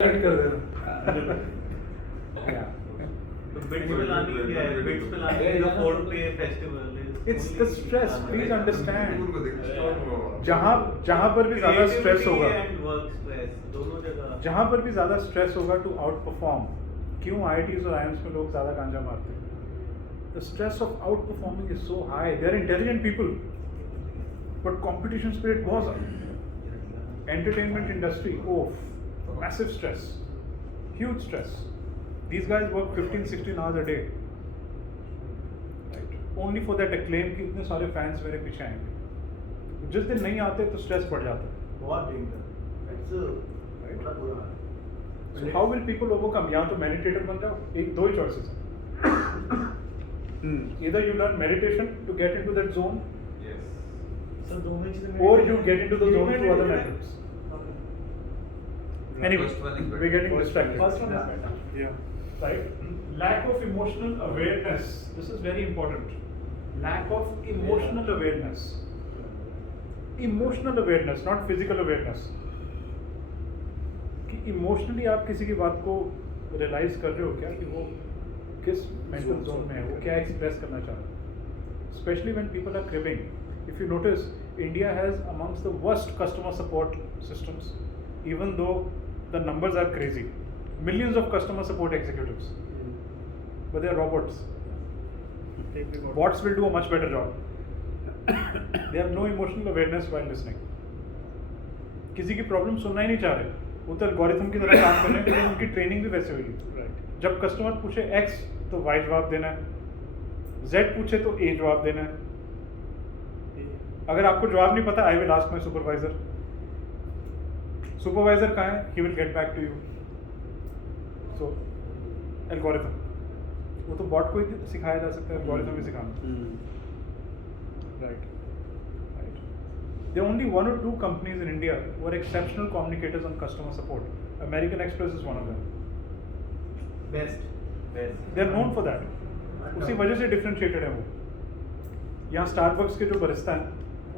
कर देना yeah. तो बिट्स पे लानी क्या है? बिट्स पे लानी है जो फोर्ड पे फेस्टिवल है। It's the stress, please understand. जहाँ पर भी ज़्यादा स्ट्रेस होगा, दोनों जगह जहाँ पर भी ज़्यादा स्ट्रेस होगा टू आउट परफॉर्म, क्यों IITs और IIMs में लोग ज़्यादा गांजा मारते हैं? The stress of out performing is so high. They are intelligent people, but competition spirit बहुत ज़्यादा. Entertainment industry, oh, massive stress, huge stress. These guys work 15-16 hours a day. Only for that acclaim कि इतने सारे फैंस मेरे पीछे आएंगे. जिस दिन नहीं आते तो स्ट्रेस बढ़ जाता है. बहुत डेंजर. बड़ा बुरा हाल है. So how will people overcome? या तो meditator बन जाओ. एक दो ही choices हैं. Either you learn meditation to get into that zone, Yes. So दोनों चीजें or you get into the zone through other methods. Anyway, First one is better. we're getting distracted. First one is better. Yeah. Right? Lack of emotional awareness. This is very important. Lack of emotional awareness. Emotional awareness, not physical awareness. कि इमोशनली आप किसी की बात को रियलाइज कर रहे हो क्या कि वो किस मेंटल जोन में है, वो क्या एक्सप्रेस करना चाह रहा है. Specially when people are cribbing. If you notice, India has amongst the worst customer support systems, even though the numbers are crazy. Millions of customer support executives, but they are robots. Bots will do a much better job. They have no emotional awareness while listening. किसी की प्रॉब्लम सुनना ही नहीं चाह रहे, वो तो एल्गोरिथम की तरह काम कर रहे हैं, लेकिन उनकी ट्रेनिंग भी वैसे हुई है. जब कस्टमर पूछे X तो Y जवाब देना है, Z पूछे तो A जवाब देना है. अगर आपको जवाब नहीं पता, I will ask my supervisor. Supervisor कहाँ है? He will get back to you. So, algorithm, वो तो बॉट को ही सिखाया जा सकता है, एल्गोरिथम भी सिखाना. Right. There are only 1 or 2 companies in India who are exceptional communicators on customer support. American Express is one of them. Best. They are known for that. उसी वजह से डिफरेंशिएटेड है वो. यहाँ स्टारबक्स के जो बरिस्ता हैं,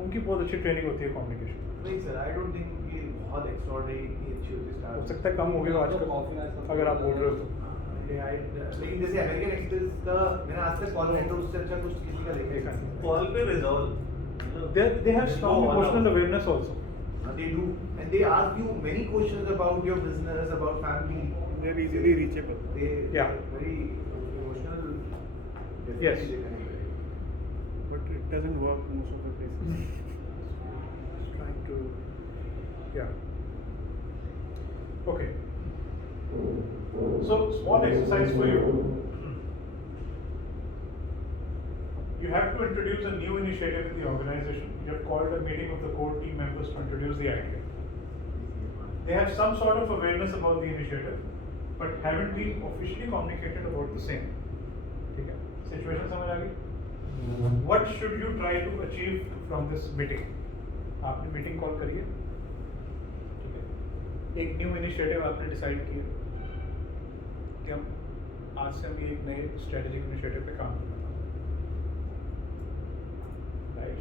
उनकी बहुत अच्छी ट्रेनिंग होती है कम्युनिकेशन. नहीं सर, I don't think ये बहुत एक्स्ट्राऑर्डिनरी इतनी अच्छी होती है. हो सकता है कम हो गया आजकल, अगर आप बोल रहे हो तो. लेकिन जैसे अमेरिकन एक्सप्रेस का मैंने आज तक कॉल सेंटर उससे अच्छा कुछ किसी का देखा नहीं. कॉल पे resolve. They have strong emotional awareness also. They do, and they ask you many questions about your business, about family. They're easily reachable. They Yeah. very emotional. Yes. But it doesn't work most of the places. Just trying to, yeah. Okay. So small exercise for you. You have to introduce a new initiative in the organization. You have called a meeting of the core team members to introduce the idea. They have some sort of awareness about the initiative, but haven't been officially communicated about the same. ठीक है? Situation समझ आ गई? What should you try to achieve from this meeting? आपने meeting call करिए, ठीक है? एक new initiative आपने डिसाइड किया कि हम आज से हम एक नए स्ट्रेटेजिक इनिशिएटिव पे काम करना. Right?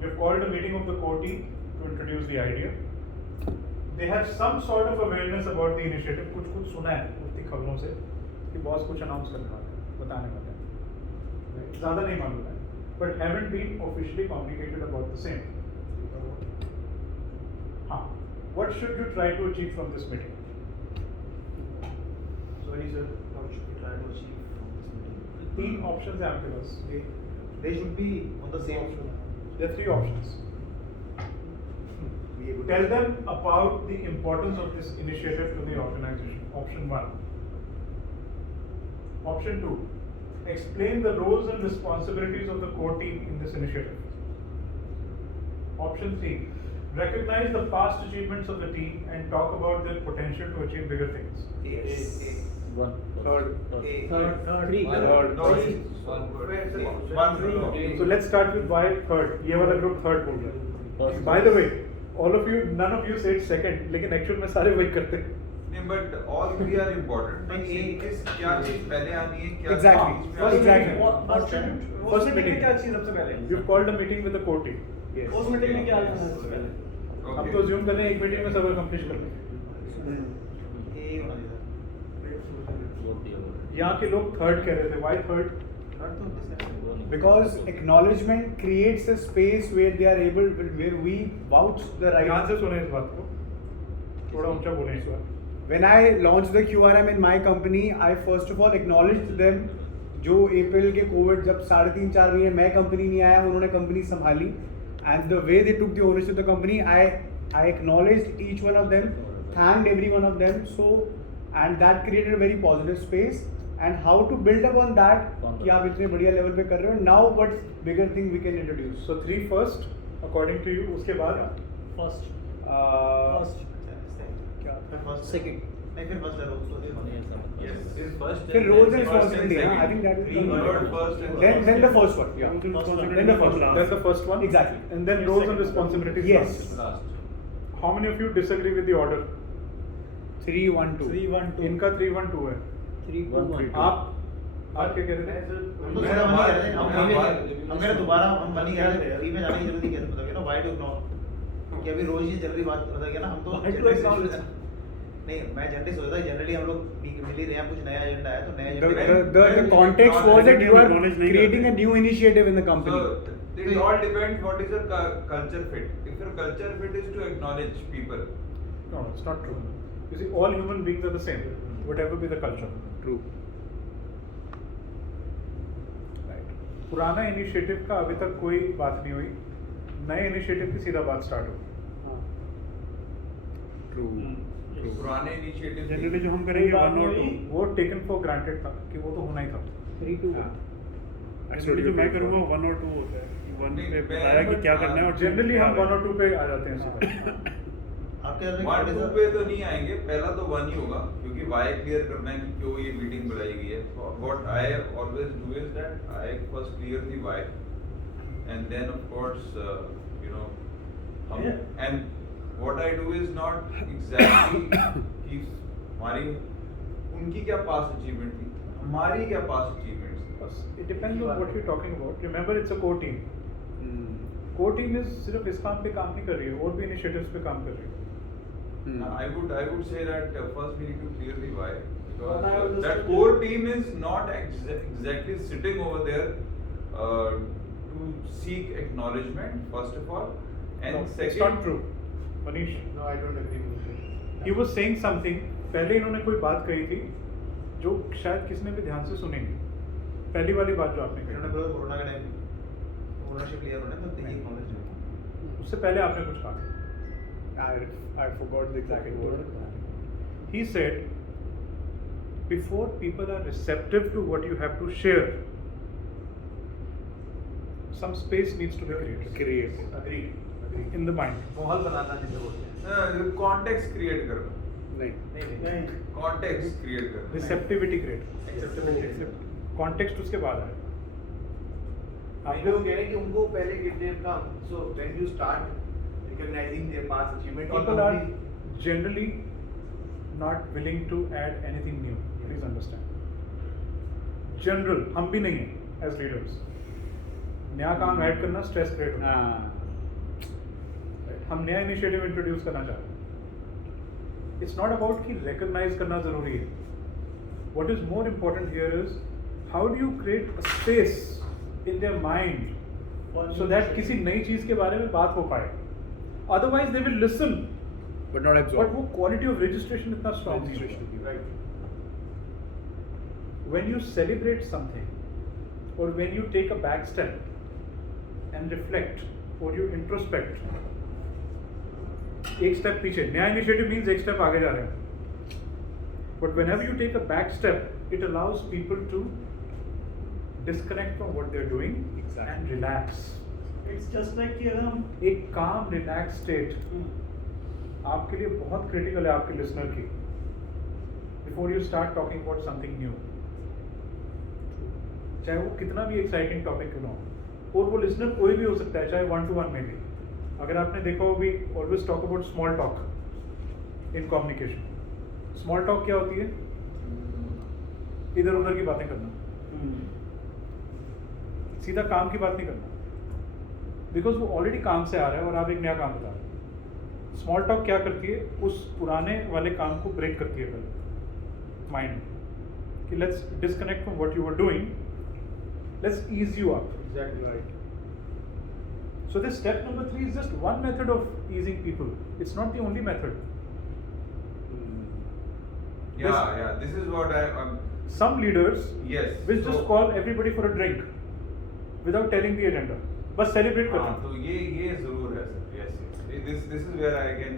You have called a meeting of the core team to introduce the idea. They have some sort of awareness about the initiative. कुछ सुना है उतनी खबरों से कि बॉस कुछ अनाउंस करने वाला है, बताने वाला है. Right? ज़्यादा नहीं मालूम है, but haven't been officially communicated about the same. हाँ, what should you try to achieve from this meeting? Sorry sir, what should we try to achieve from this meeting? 3 options हैं आपके पास. They should be on the same. There are 3 options. Be able to Tell them about the importance of this initiative to the organization. Option 1. Option 2. Explain the roles and responsibilities of the core team in this initiative. Option 3. Recognize the past achievements of the team and talk about their potential to achieve bigger things. Yes. Third. So let's start with why third. ये वाला group third बोल रहा है. By the way, all of you, none of you said second, लेकिन actual में सारे वही करते हैं. नहीं, but all 3 are important. But एक is क्या चीज पहले आनी है, क्या Exactly. चीज में आनी है. Exactly. First meeting. क्या चीज सबसे पहले? You've called a meeting with the core team. Yes. उस मीटिंग में क्या करना है सबसे पहले? हम तो assume कर रहे हैं एक मीटिंग में सब accomplish कर लेंगे. यहाँ के लोग थर्ड कह रहे थे, why third? Because acknowledgement creates a space where they are able, where we vouch the right. ध्यान से सुने इस बात को, थोड़ा ऊंचा बोलें इस बार. When I launched the QRM in my company, I first of all acknowledged them. जो अप्रैल के कोविड जब 3.5-4 महीने मैं कंपनी नहीं आया, उन्होंने कंपनी संभाली. And the way they took the ownership of the company, I acknowledged each one of them, thanked every one of them. So, and that created a very positive space. And how to build upon that कि आप इतने बढ़िया लेवल पे कर रहे हो. Now what bigger thing we can introduce? So 3 first, according to you, उसके बाद First. क्या? Second. नहीं फिर फर्स्ट है रोज Yes. फिर roles and responsibility. I think that will be Third, first and then the first one. Yeah. Then the first one. That's the first one. Exactly. And then roles and responsibilities. Yes. last. How many of you disagree with the order? 3-1-2. 3-1-2. इनका 3-1-2 है. 3-1-2. आप क्या कह रहे थे? हम तो सीधा बनी कर रहे हैं. हम मेरे दोबारा हम बनी कर रहे हैं. फ्री में जाने की जरूरत नहीं है. मतलब ना वाई टू इग्नोर कि अभी रोज ये जनरली बात होता है ना. हम तो Why to acknowledge? नहीं मैं जनरली सोचता है जनरली हम लोग मिल ही रहे हैं. कुछ नया एजेंडा है तो नया agenda The context was that you are creating a new initiative in the company. So it all depends what is your culture fit. If your culture fit is to acknowledge people. No, it's not true. You see, all human beings are the same, whatever be the culture. True. पुराना इनिशिएटिव का अभी तक कोई बात नहीं हुई. नए इनिशिएटिव की सीधा बात स्टार्ट हो. True. पुराने इनिशिएटिव जनरली जो हम करेंगे 1 और 2. वो टेकन फॉर ग्रांटेड था कि वो तो होना ही था. 3-2. एक्चुअली जो मैं करूँगा 1 और 2 होता है. 1 पे बताया कि क्या करना है और जनरली हम 1 और 2 पे आ जाते हैं सीधा. आपके अंदर 1-2 पे तो नहीं आएंगे. पहला तो 1 ही होगा क्योंकि वाई क्लियर करना है कि क्यों ये मीटिंग बुलाई गई है. What I always do is that I first clear the why, and then of course and what I do is not exactly कि हमारी उनकी क्या past achievement थी, हमारी क्या past achievements थी. It depends on what you're talking about. Remember, it's a core team. Core team is सिर्फ इस काम पे काम नहीं कर रही है, और भी initiatives पे काम कर रही है. I would say that first we need to clear the why But I because would that just- core team is not exactly sitting over there to seek acknowledgement first of all, and No, second. it's not true. Manish. No, I don't agree with you. He was saying something. पहले इन्होंने कोई बात कही थी जो शायद किसी ने भी ध्यान से सुनी नहीं. पहली वाली बात जो आपने इन्होंने कही, बोला कोरोना के टाइम ओनरशिप लिया उन्होंने तो देखिए नॉलेज उससे पहले आपने कुछ कहा. I forgot the exact word. He said, before people are receptive to what you have to share, some space needs to be created. Create. In the mind. माहौल बनाना जिसे बोलते हैं. Context create करना. नहीं. नहीं. Context create करना. Receptivity create. Acceptability. Context उसके बाद आए. आप लोग कह रहे हैं कि उनको पहले give them काम. So when you start recognizing their past achievement or People are company- generally not willing to add anything new. Please understand. General, हम भी नहीं हैं as leaders. नया काम ऐड करना स्ट्रेस क्रिएट होता है. हम नया इनिशिएटिव इंट्रोड्यूस करना चाहते हैं. इट्स नॉट अबाउट कि रिकॉग्नाइज करना जरूरी है. What is more important here is how do you create a space in their mind so that किसी नई चीज के बारे में बात हो पाए. Otherwise they will listen But not but absorb. वो क्वालिटी ऑफ रजिस्ट्रेशन इतना स्ट्रॉन्ग नहीं Registration. होता. Right. When you celebrate something or when you take a back step and reflect or you introspect, एक स्टेप पीछे. नया इनिशिएटिव मीन्स एक स्टेप आगे जा रहे हैं. But whenever you take a back step, it allows people to disconnect from what they're doing Exactly. and relax. It's just like कि अगर हम एक calm, relaxed state आपके लिए बहुत क्रिटिकल है आपके लिसनर की. Before you start talking about something new, चाहे वो कितना भी एक्साइटिंग टॉपिक क्यों ना हो, और वो लिसनर कोई भी हो सकता है, चाहे 1-to-1 में भी. अगर आपने देखा हो, we always talk about small talk in communication. Small talk क्या होती है? इधर उधर की बातें करना, सीधा काम की बात नहीं करना. बिकॉज वो ऑलरेडी काम से आ रहा है और आप एक नया काम बता रहे हैं. स्मॉल टॉक क्या करती है? उस पुराने वाले काम को ब्रेक करती है पहले माइंड में. कि let's disconnect from what you were doing, let's ease you up. Exactly right. So this step number 3 is just one method of easing people. It's not the only method. Yeah. This is what I'm. Some leaders Yes. will just so- call everybody for a drink without telling the agenda. बस celebrate हाँ, करते तो ये जरूर है sir. Yes. This is where I can.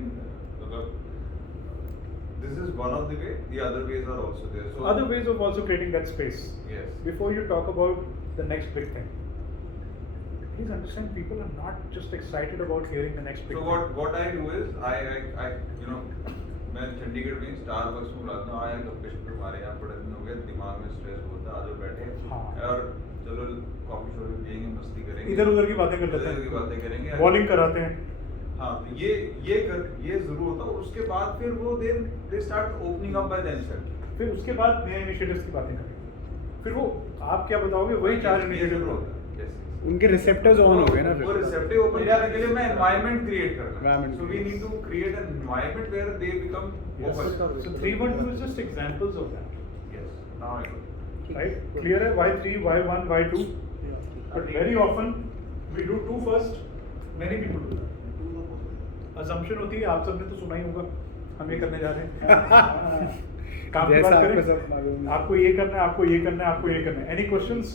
This is one of the way. The other ways are also there. So Other ways of also creating that space. Yes. Before you talk about the next big thing, please understand people are not just excited about hearing the next big So thing. what I do is I you know मैं चंडीगढ़ में स्टारबक्स में बुलाता हूँ. आया गप्पे शप्पे मारे, यहाँ बड़े दिन हो गए, दिमाग में स्ट्रेस होता है, आज बैठे हाँ. और चलो कॉफी शॉप में पियेंगे, मस्ती करेंगे, इधर उधर की बातें कर लेते इधर उधर की हैं, बातें करेंगे, बॉलिंग कराते हैं. हाँ, तो ये जरूर होता है. उसके बाद फिर वो they start opening up by themselves. फिर उसके बाद नए इनिशिएटिव्स की बातें करेंगे. फिर वो आप क्या बताओगे, वही 4 इनिशिएटिव होता है. Yes. उनके रिसेप्टर्स ऑन हो गए ना वो फिर. रिसेप्टिव ओपन करने के लिए मैं एनवायरनमेंट क्रिएट करना. Environment So we need to create an environment where they become Yes. open. So 312 is just examples of that. Yes. Now I know. Right? Clear है? Why 3, why 1, why 2? But very often we do 2 first. Many people do that. Assumption होती है, आप सबने तो सुना ही होगा, हम ये करने जा रहे हैं. काम की जैसा बात आपको करें, सब मालूम है. आपको ये करना है, आपको ये करना है, आपको ये करना है. Any questions?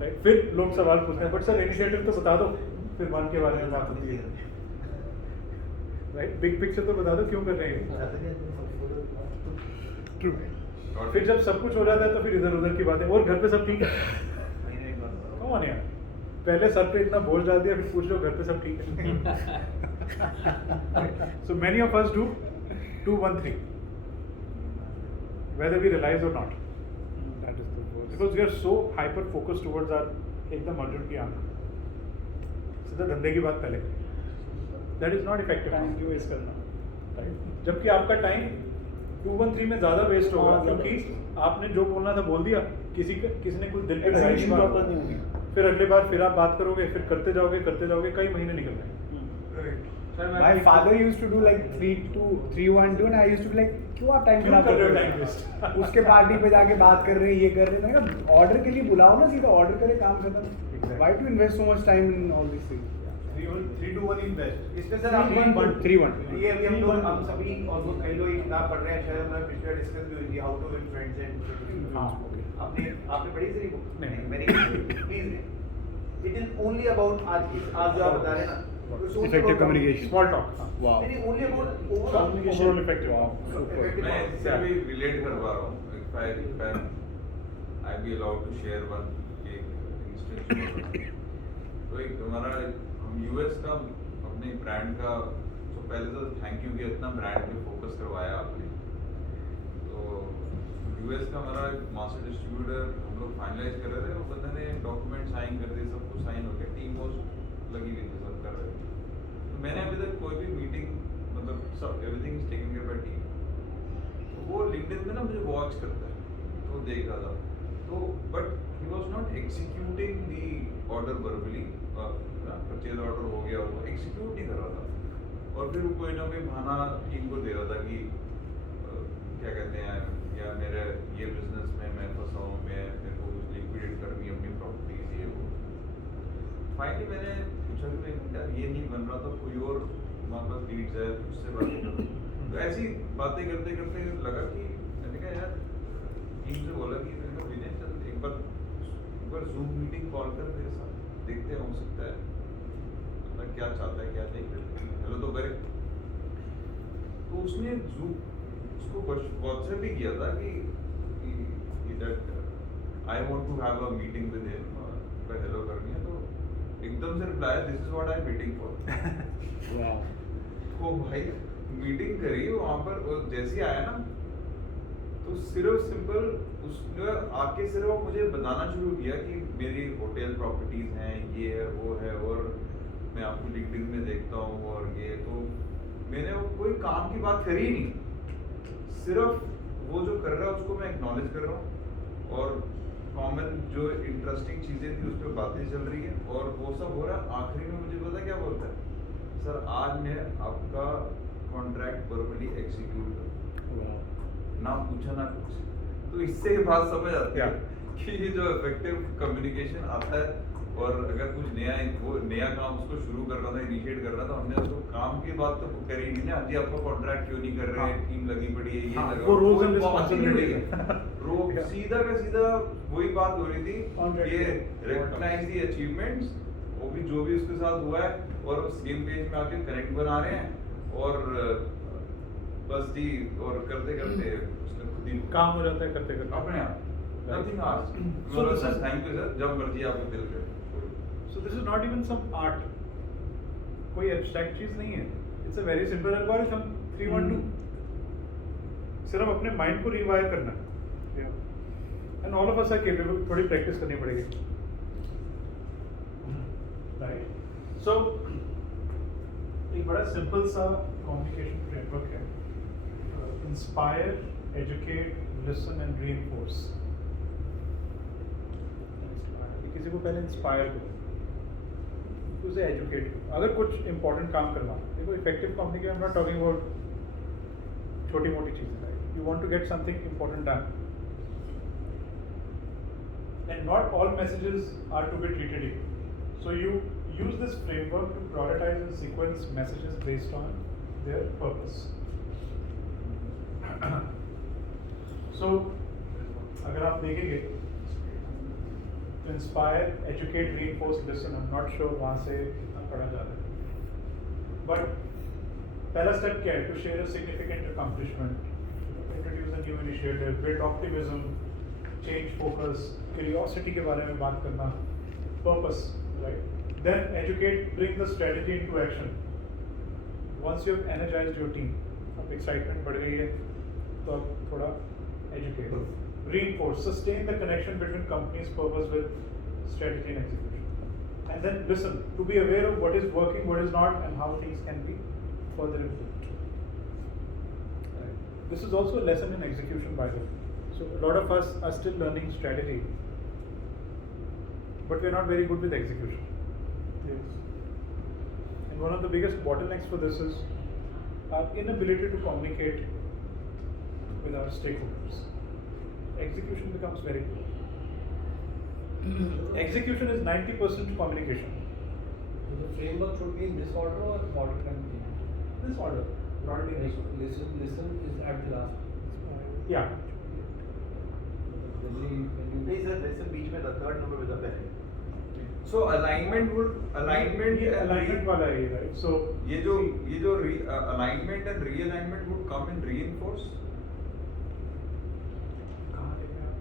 Right? फिर लोग सवाल पूछते हैं, बट सर इनिशिएटिव तो बता दो, फिर 1 के बारे में बात होती है. राइट? बिग पिक्चर तो बता दो क्यों कर रहे हैं. True. और फिर जब सब कुछ हो जाता है तो फिर इधर उधर की बातें. और घर पे सब ठीक है? Come on यार, पहले सर पे इतना बोझ डाल दिया, फिर पूछ लो घर पे सब ठीक है. So many of us do 2, 1, 3, whether we realize or not, That is the worst. because we are so hyper focused towards our एकदम अर्जुन की आंख. सीधा धंधे की बात पहले. That is not effective. Time क्यों वेस्ट करना? Right? जबकि आपका टाइम 2, 1, 3 में ज्यादा वेस्ट होगा, क्योंकि आपने जो बोलना था बोल दिया, किसी ने कुछ दिल पे लगाई नहीं Execution बात. proper नहीं होगी. फिर अगली बार फिर आप बात करोगे, फिर करते जाओगे, कई महीने निकल जाएंगे. My father used to do like 3-1-2 and I used to be like क्यों आप टाइम क्यों खराब कर रहे हो कर time रहे waste? हो? उसके पार्टी पे जाके बात कर रहे हैं, ये कर रहे हैं. मैं कहा ऑर्डर के लिए बुलाओ ना, सीधा ऑर्डर करे, काम खत्म. Exactly. Why to invest so much time in all these things? 3 to 1 is best. इसमें सर आप 3-1. ये अभी हम सभी ऑलमोस्ट कई लोग ये किताब पढ़ रहे हैं, शायद हमारे पिछले डिस्कस भी हुई थी, how to win friends and हाँ. आपने पढ़ी थी बुक? नहीं. Very please. It is only about आज जो आप बता रहे हैं ना, it's only Effective about communication. Small talk. Wow. नहीं, only about overall Communication. Overall effective. Wow. effective मैं communication. इससे अभी रिलेट कर पा रहा हूँ. If I be allowed to share one एक इंस्टेंस. तो एक हमारा हम यूएस का अपने ब्रांड का, तो पहले तो थैंक यू कि इतना ब्रांड पे फोकस करवाया आपने. तो यूएस का हमारा मास्टर डिस्ट्रीब्यूटर हम लोग फाइनलाइज कर रहे थे, वो बंदे ने डॉक्यूमेंट साइन कर दिए, सब कुछ साइन हो गया, टीम मोस्ट लगी हुई थी, सब कर रहे थे. तो मैंने अभी तक कोई भी मीटिंग, मतलब सब everything is taken care bye team. तो वो लिंक्डइन में ना मुझे वॉच करता है, तो देख रहा था. तो but he was not executing the order verbally. Purchase order हो गया और वो एग्जीक्यूट नहीं कर रहा था. और फिर वो कोई ना कोई बहाना टीम को दे रहा था कि क्या कहते हैं, या मेरे ये बिजनेस में मैं फंसा हूँ, मैं मेरे को लिक्विडेट करनी है अपनी प्रॉपर्टीज, ये वो. फाइनली मैंने पूछा कि यार ये नहीं बन रहा, तो कोई और हमारे पास लीड्स है, उससे बात करो. तो ऐसी बातें करते करते लगा कि मैंने कहा यार, टीम से बोला कि मैंने कहा विनय चल एक बार जूम मीटिंग कॉल कर मेरे साथ, देखते हैं हो सकता है मतलब क्या चाहता है क्या नहीं. हेलो तो करे. तो उसने जूम उसको व्हाट्सएप भी किया था कि that I want to have a meeting with him, पर हेलो करनी है. तो एकदम से reply, this is what I am waiting for. Wow. तो भाई मीटिंग करी वहाँ पर, वो जैसे ही आया ना, तो सिर्फ सिंपल उसने आके सिर्फ मुझे बताना शुरू किया कि मेरी होटल प्रॉपर्टीज हैं, ये है वो है, और मैं आपको लिंक्डइन में देखता हूँ, और ये. तो मैंने वो कोई काम की बात करी ही नहीं, सिर्फ वो जो कर रहा है उसको मैं एक्नॉलेज कर रहा हूँ, और कॉमन जो इंटरेस्टिंग चीज़ें थी उस पर बातें चल रही है, और वो सब हो रहा है. आखिरी में मुझे पता क्या बोलता है, सर आज मैं आपका कॉन्ट्रैक्ट वर्बली एग्जीक्यूट कर, Wow. ना पूछा ना कुछ. तो इससे ये बात समझ आती है Yeah. कि ये जो इफेक्टिव कम्युनिकेशन आता है और अगर कुछ नया वो नया काम उसको शुरू कर रहा था, इनिशिएट कर रहा था, हमने उसको काम की बात तो करी नहीं ना, जी आपका कॉन्ट्रैक्ट क्यों नहीं कर रहे, हाँ. टीम लगी पड़ी है, ये हाँ, लगा वो roles and कोई बात ही नहीं responsibilities हुई। Yeah. सीधा का सीधा वही बात हो रही थी, Contract ये पे. रिकॉग्नाइज दी अचीवमेंट्स, वो भी जो भी उसके साथ हुआ है, और सेम पेज में आके कनेक्ट बना रहे हैं, और बस जी, और करते करते उसने खुद ही काम हो जाता है करते करते अपने आप nothing ask. So this is- thank you sir, जब मर्जी आपको दिल करे। So this is not even some art. कोई abstract चीज नहीं है. It's a very simple algorithm. 3-1-2. सिर्फ अपने माइंड को रिवायर करना है. And all of us are capable. थोड़ी प्रैक्टिस करनी पड़ेगी. Right. So एक बड़ा सिंपल सा कम्युनिकेशन फ्रेमवर्क है. Inspire, educate, listen and reinforce. किसी को पहले इंस्पायर करो, उसे एजुकेट करो. अगर कुछ इंपॉर्टेंट काम करना है, देखो effective communication, I am not talking about छोटी मोटी चीजें, right? You want to get something important done, and not all messages are to be treated equally. So you use this framework to prioritize and sequence messages based on their purpose. So अगर आप देखेंगे to inspire, educate, reinforce, listen. I'm not sure वहाँ से कितना पढ़ा जा रहा है. But पहला step क्या है? To share a significant accomplishment, introduce a new initiative, build optimism, change focus, curiosity के बारे में बात करना, purpose, right? Then educate, bring the strategy into action. Once you've energized your team, अब excitement बढ़ गई है, तो अब थोड़ा educate. Reinforce, sustain the connection between company's purpose with strategy and execution. And then listen, to be aware of what is working, what is not, and how things can be further improved. Right. This is also a lesson in execution, by the way. So a lot of us are still learning strategy, but we're not very good with execution. Yes. And one of the biggest bottlenecks for this is our inability to communicate with our stakeholders. Execution becomes very poor. Execution is 90% communication. The framework should be in this order or order can be? This order, broadly this order. Listen is at the last. Yeah. नहीं sir, lesson बीच में था, third number पे था पहले. So alignment ये alignment वाला है, right? So ये जो alignment and realignment would come in reinforce. कहाँ देखें आप?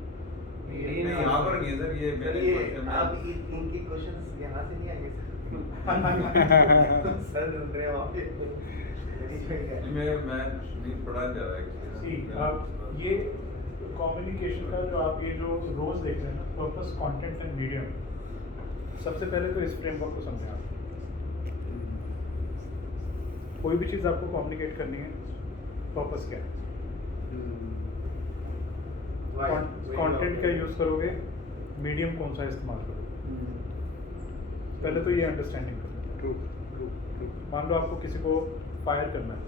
नहीं, यहाँ पर नहीं है सर, ये मेरे ये question में- आप इनके क्वेश्चंस यहाँ से नहीं आएंगे सर. सर ढूंढ रहे हैं वहाँ पे. मैं नहीं पढ़ा जा रहा है See, ये communication का जो आप ये जो रोज देख रहे हैं ना, purpose, content and medium. सबसे पहले तो इस फ्रेमवर्क को समझें आप. कोई भी चीज़ आपको कम्युनिकेट करनी है, पर्पस क्या है? कंटेंट क्या यूज करोगे, मीडियम कौन सा इस्तेमाल करोगे, पहले तो ये अंडरस्टैंडिंग करो. मान लो आपको किसी को फायर करना है,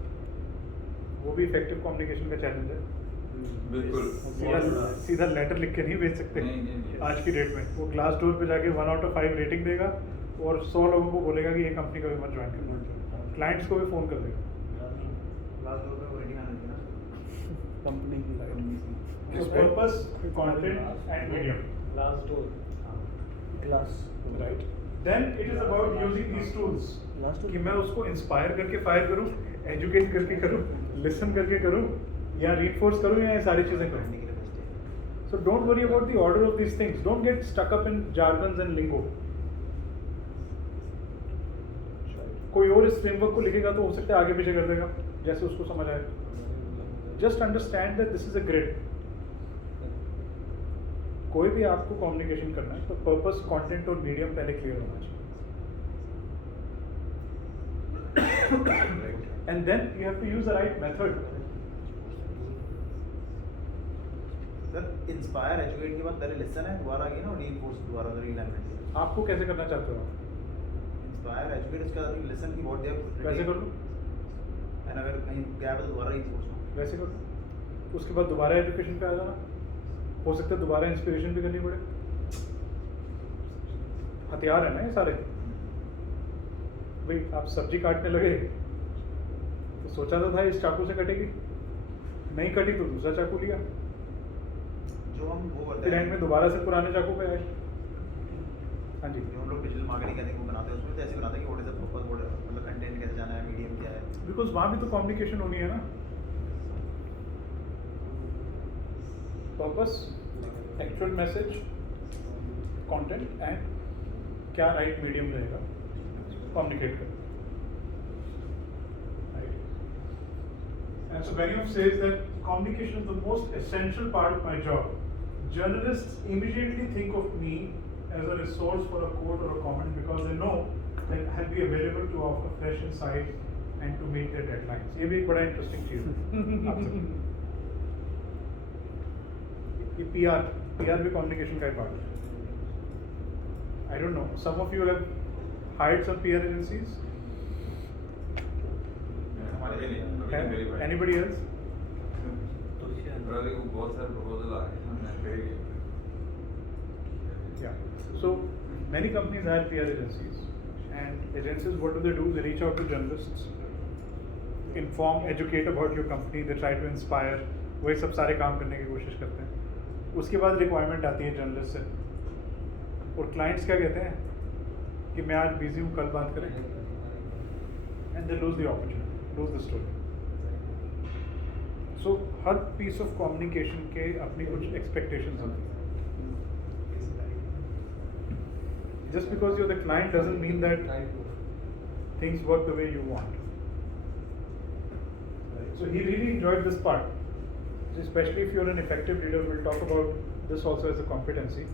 वो भी इफेक्टिव कम्युनिकेशन का चैलेंज है. बिल्कुल. सीधा लेटर लिख के नहीं भेज सकते नहीं. आज की डेट में. वो ग्लास डोर पे जाके 1 out of 5 रेटिंग देगा और 100 लोगों को बोलेगा कि ये कंपनी कभी मत ज्वाइन करना. क्लाइंट्स को भी फोन कर देगा. लास्ट दो पे रेटिंग आने देना. कंपनी की So purpose, content and medium. Last door. Class Right. Then it is about using these tools. कि मैं उसको इंस्पायर करके फायर करूं, एजुकेट करके करूं, लिसन करके करूं, या reinforce करूं, या ये सारी चीजें करूं. So don't worry about the order of these things. Don't get stuck up in jargons and lingo. कोई और इस फ्रेमवर्क को लिखेगा तो हो सकता है आगे पीछे कर देगा जैसे उसको समझ आए. Just understand that this is a grid. कोई भी आपको कम्युनिकेशन करना है तो पर्पस, कंटेंट और मीडियम पहले क्लियर होना चाहिए. And then you have to use the right method. Sir inspire educate के बाद पहले लिसन है, दोबारा आगे ना रीइंफोर्स, दोबारा रीइलाइनमेंट. आपको कैसे करना चाहते हो आप? इंस्पायर एजुकेट उसके बाद लिसन की व्हाट दे हैव वैसे कर लो, एंड अगर कहीं गैप है तो दोबारा रीइंफोर्स. वैसे कर लो. उसके बाद दोबारा एजुकेशन पे आ जाना, हो सकता है दोबारा इंस्पिरेशन भी करनी पड़े। हथियार है ना ये सारे। भाई आप सब्जी काटने लगे तो सोचा तो था इस चाकू से कटेगी, नहीं कटी तो दूसरा चाकू लिया, जो हम वो करते फिर एंड में दोबारा से पुराने चाकू पे आए। हाँ जी। जो हम लोग डिजिटल मार्केटिंग करने को बनाते हैं उसमें तो ऐसे बनाते हैं कि व्हाट इज द पर्पस, मतलब कंटेंट कैसे जाना है, मीडियम क्या है। बिकॉज वहाँ भी तो कम्युनिकेशन होनी है ना। Purpose, actual message, content and क्या राइट मीडियम रहेगा कम्युनिकेट करना। And so Benioff says that communication is the most essential part of my job. Journalists immediately think of me as a resource for a quote or a comment because they know that I'll be available to offer fresh insight and to meet their deadlines. ये भी एक बड़ा interesting चीज़ है आप सब। ये PR भी communication का ही part है। I don't know. Some of you have hired some PR agencies. अभी नहीं, अभी नहीं मेरी बात। Anybody else? ब्रदर को बहुत सारे प्रपोजल आ रहे हैं, मैं कही Yeah. So many companies hire PR agencies, and agencies, what do? They reach out to journalists, inform, educate about your company. They try to inspire. वही सब सारे काम करने की कोशिश करते हैं। उसके बाद रिक्वायरमेंट आती है जर्नलिस्ट से, और क्लाइंट्स क्या कहते हैं कि मैं आज बिजी हूँ, कल बात करें, and they lose the opportunity, lose the story. So हर पीस ऑफ कम्युनिकेशन के अपनी कुछ एक्सपेक्टेशंस होती हैं। Just because you're the client doesn't mean that things work the way you want. So he really enjoyed this part, especially if you're an effective leader. We'll talk about this also as a competency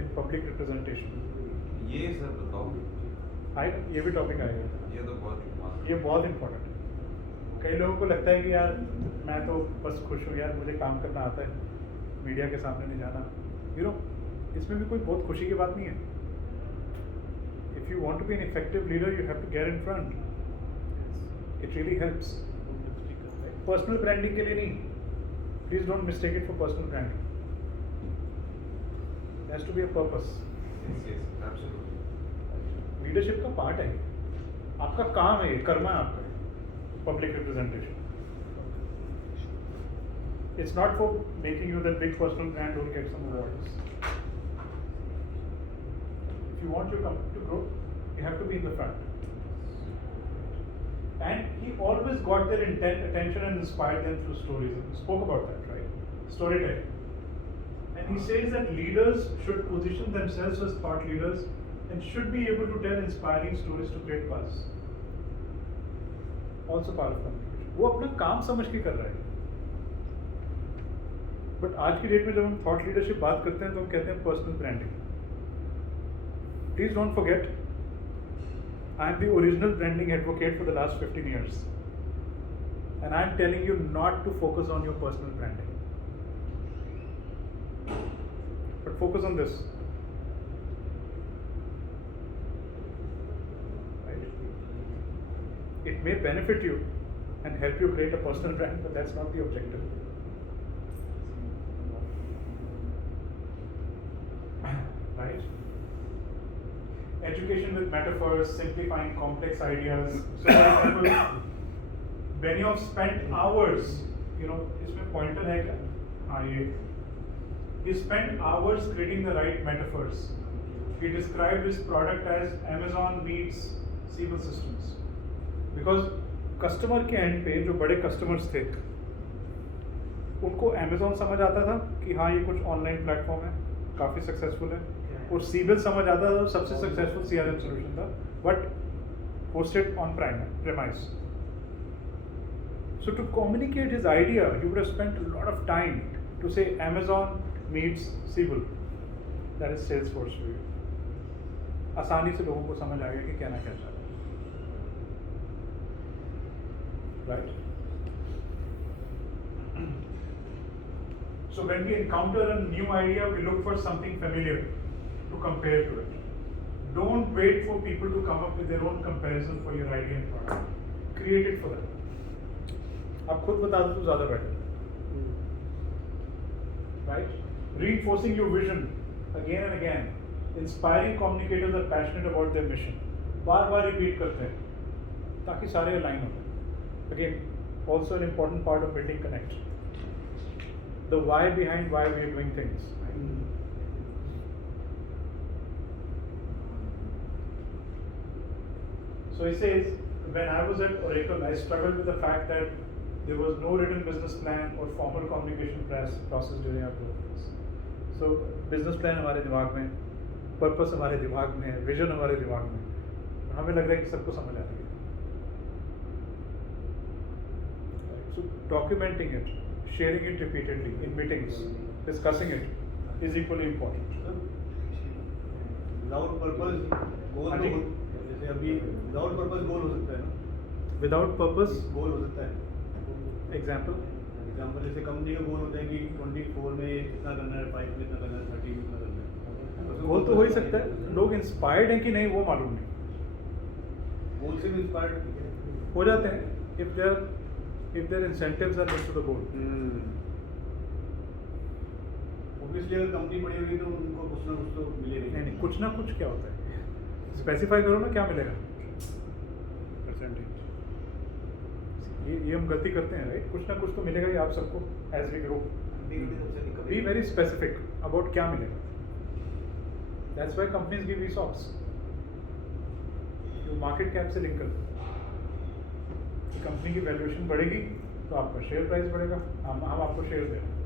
in public representation. ये सर बताओ, ये भी टॉपिक आएगा। ये तो बहुत ये बहुत इम्पोर्टेंट है। कई लोगों को लगता है कि यार मैं तो बस खुश हूँ यार, मुझे काम करना आता है, मीडिया के सामने नहीं जाना। इसमें भी कोई बहुत खुशी की बात नहीं है। If you want to be an effective leader, you have to get in front. It really helps. Personal branding के लिए नहीं. Please don't mistake it for personal branding. There has to be a purpose. yes, absolutely. Leadership का part है. आपका काम है, कर्मा है आपका. Public representation. It's not for making you the big personal brand or get some awards. If you want your company to grow, you have to be in the front. And he always got their attention and inspired them through stories. And we spoke about that, right? Storytelling. And he says that leaders should position themselves as thought leaders and should be able to tell inspiring stories to create buzz. Also part of communication. वो अपना काम समझ के कर रहा है। बट आज की डेट में जब हम थॉट लीडरशिप बात करते हैं तो हम कहते हैं personal branding. Please don't forget, I am the original branding advocate for the last 15 years. And I am telling you not to focus on your personal branding. But focus on this. Right? It may benefit you and help you create a personal brand, but that's not the objective. Right? Education with metaphors, simplifying complex ideas. So for example, Benioff spent hours, इसमें pointer है क्या? हाँ ये. He spent hours creating the right metaphors. He described his product as Amazon meets Siebel Systems. Because customer के end पे जो बड़े customers थे, उनको Amazon समझ आता था कि हाँ ये कुछ online platform है, काफी successful है. और सीबेल समझ आता था सबसे सक्सेसफुल CRM सॉल्यूशन था, but hosted on premise. So to communicate his idea, he would have spent a lot of time to say Amazon meets Siebel. That is Salesforce for you. आसानी से लोगों को समझ आएगा कि क्या ना क्या चाहता है. Right? So when we encounter a new idea, we look for something familiar to compare to it. Don't wait for people to come up with their own comparison for your idea and product. Create it for them. आप खुद बता दो तो ज़्यादा better. Right? reinforcing your vision again and again, inspiring communicators are passionate about their mission. बार बार repeat करते हैं ताकि सारे align हो जाए. Again, also an important part of building connect. The why behind why we are doing things. So he says, when I was at Oracle, I struggled with the fact that there was no written business plan or formal communication process during our programs. So business plan हमारे दिमाग में, purpose हमारे दिमाग में, vision हमारे दिमाग में, हमें लग रहा है कि सबको समझ आ रही है. So documenting it, sharing it repeatedly in meetings, discussing it is equally important. Without purpose goal हाँ जी. जैसे अभी विदाउट पर्पस गोल हो सकता है ना, Without purpose, गोल हो सकता है. example, एग्जाम्पल जैसे कंपनी का गोल होता है कि 24 में इतना करना है, 5 में इतना करना है, 30 में इतना करना है. वो तो हो ही सकता है. लोग इंस्पायर्ड हैं कि नहीं वो मालूम नहीं. गोल से भी इंस्पायर्ड हो जाते हैं if their incentives are linked to the goal. Obviously अगर कंपनी बड़ी होगी तो उनको कुछ ना कुछ तो मिलेगा. नहीं नहीं, कुछ ना कुछ क्या होता है, स्पेसिफाई करो ना क्या मिलेगा. परसेंटेज. ये हम गलती करते हैं, राइट. कुछ ना कुछ तो मिलेगा ही आप सबको as we grow. Be very specific about क्या मिलेगा. That's why companies give ESOPs. जो मार्केट कैप से लिंक करते हैं कि कंपनी की वैल्यूएशन बढ़ेगी तो आपका शेयर प्राइस बढ़ेगा, हम आपको शेयर देंगे.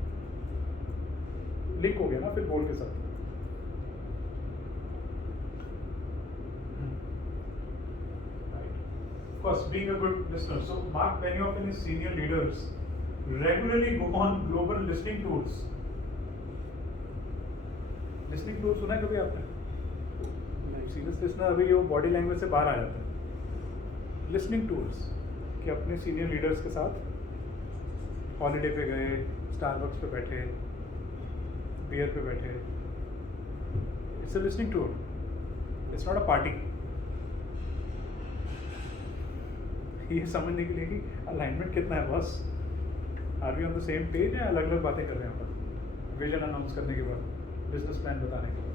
लिंक हो गया ना फिर गोल के साथ. Of course, being a good listener. So Mark Benioff and his senior leaders regularly go on global listening tours. Listening tour सुना है कभी आपने? सीरियस लिसनर अभी वो बॉडी लैंग्वेज से बाहर आ जाता है. लिसनिंग टूर्स कि अपने सीनियर लीडर्स के साथ हॉलीडे पे गए, स्टारबक्स पे बैठे, बियर पे बैठे. It's a listening tour. It's not a party. ये समझने के लिए कि अलाइनमेंट कितना है बस. Are we on the same page या अलग अलग बातें कर रहे हैं अपन विजन अनाउंस करने के बाद, बिजनेस प्लान बताने के बाद.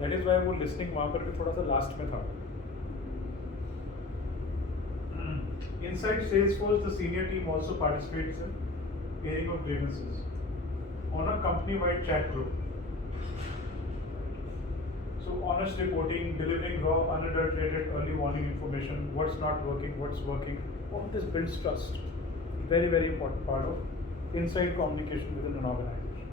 दैट इज वाई वो लिसनिंग वहाँ पर भी थोड़ा सा लास्ट में था. Inside Salesforce, the senior team also participates in airing of grievances on a company-wide chat group. So honest reporting, delivering raw, unadulterated early warning information, what's not working, what's working, all this builds trust. Very, very important part of inside communication within an organization.